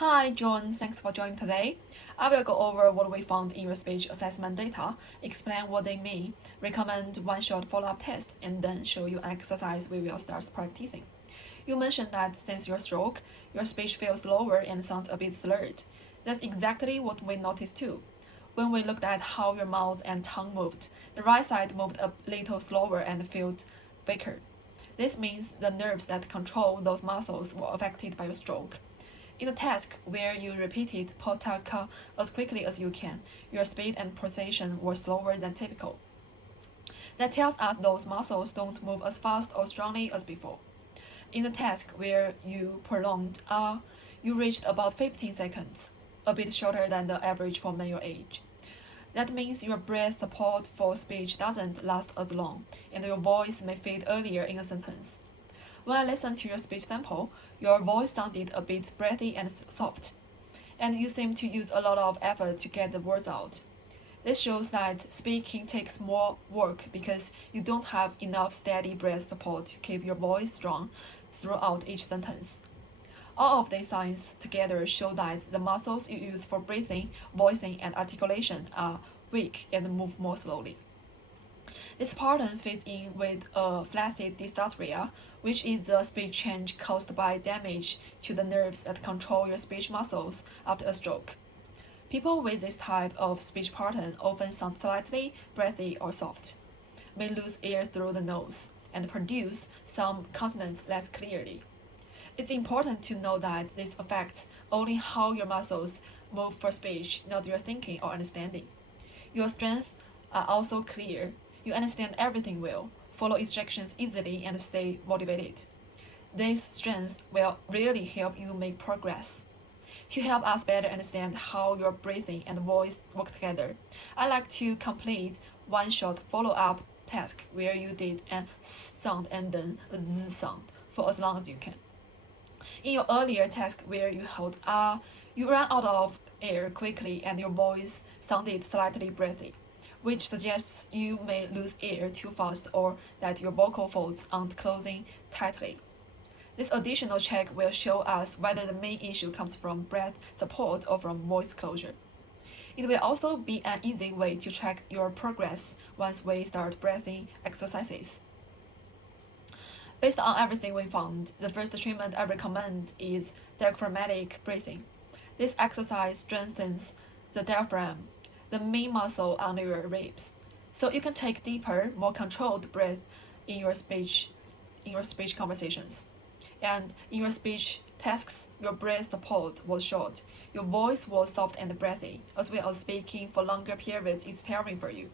Hi, John. Thanks for joining today. I will go over what we found in your speech assessment data, explain what they mean, recommend one-shot follow-up test, and then show you an exercise we will start practicing. You mentioned that since your stroke, your speech feels slower and sounds a bit slurred. That's exactly what we noticed too. When we looked at how your mouth and tongue moved, the right side moved a little slower and felt weaker. This means the nerves that control those muscles were affected by your stroke. In a task where you repeated potaka as quickly as you can, your speed and precision were slower than typical. That tells us those muscles don't move as fast or strongly as before. In a task where you prolonged you reached about 15 seconds, a bit shorter than the average for men your age. That means your breath support for speech doesn't last as long, and your voice may fade earlier in a sentence. When I listened to your speech sample, your voice sounded a bit breathy and soft, and you seem to use a lot of effort to get the words out. This shows that speaking takes more work because you don't have enough steady breath support to keep your voice strong throughout each sentence. All of these signs together show that the muscles you use for breathing, voicing, and articulation are weak and move more slowly. This pattern fits in with flaccid dysarthria, which is the speech change caused by damage to the nerves that control your speech muscles after a stroke. People with this type of speech pattern often sound slightly breathy or soft, may lose air through the nose, and produce some consonants less clearly. It's important to know that this affects only how your muscles move for speech, not your thinking or understanding. Your strengths are also clear. You understand everything well, follow instructions easily, and stay motivated. These strengths will really help you make progress. To help us better understand how your breathing and voice work together, I like to complete one-shot follow-up task where you did a s sound and then a z sound for as long as you can. In your earlier task where you held you ran out of air quickly and your voice sounded slightly breathy, which suggests you may lose air too fast or that your vocal folds aren't closing tightly. This additional check will show us whether the main issue comes from breath support or from voice closure. It will also be an easy way to track your progress once we start breathing exercises. Based on everything we found, the first treatment I recommend is diaphragmatic breathing. This exercise strengthens the diaphragm, the main muscle under your ribs, so you can take deeper, more controlled breath in your speech conversations. And in your speech tasks, your breath support was short, your voice was soft and breathy, as well as speaking for longer periods is tiring for you,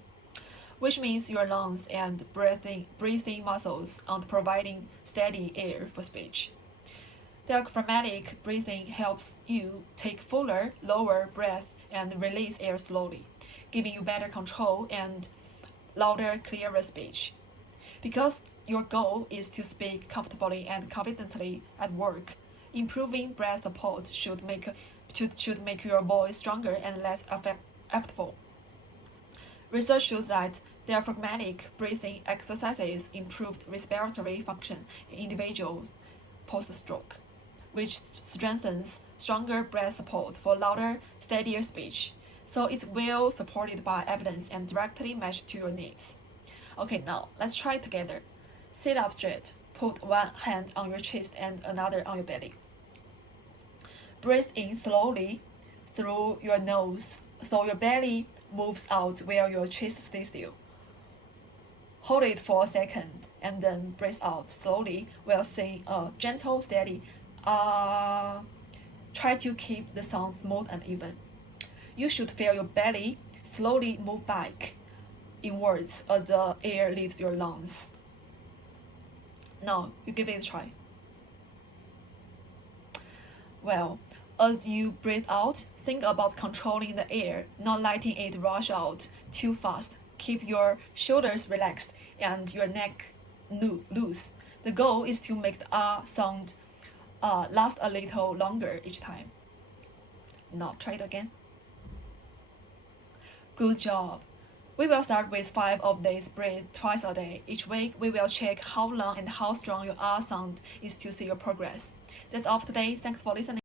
which means your lungs and breathing muscles aren't providing steady air for speech. Diaphragmatic breathing helps you take fuller, lower breath and release air slowly, giving you better control and louder, clearer speech. Because your goal is to speak comfortably and confidently at work, improving breath support should make your voice stronger and less effectful. Research shows that diaphragmatic breathing exercises improved respiratory function in individuals post-stroke, which strengthens stronger breath support for louder, steadier speech. So it's well supported by evidence and directly matched to your needs. Okay, now let's try it together. Sit up straight. Put one hand on your chest and another on your belly. Breathe in slowly through your nose so your belly moves out while your chest stays still. Hold it for a second and then breathe out slowly while saying a gentle, steady Try to keep the sound smooth and even. You should feel your belly slowly move back inwards as the air leaves your lungs. Now, you give it a try. Well, as you breathe out, think about controlling the air, not letting it rush out too fast. Keep your shoulders relaxed and your neck loose. The goal is to make the sound last a little longer each time. Now try it again. Good job. We will start with 5 of these breaths twice a day. Each week, we will check how long and how strong your R sound is to see your progress. That's all for today. Thanks for listening.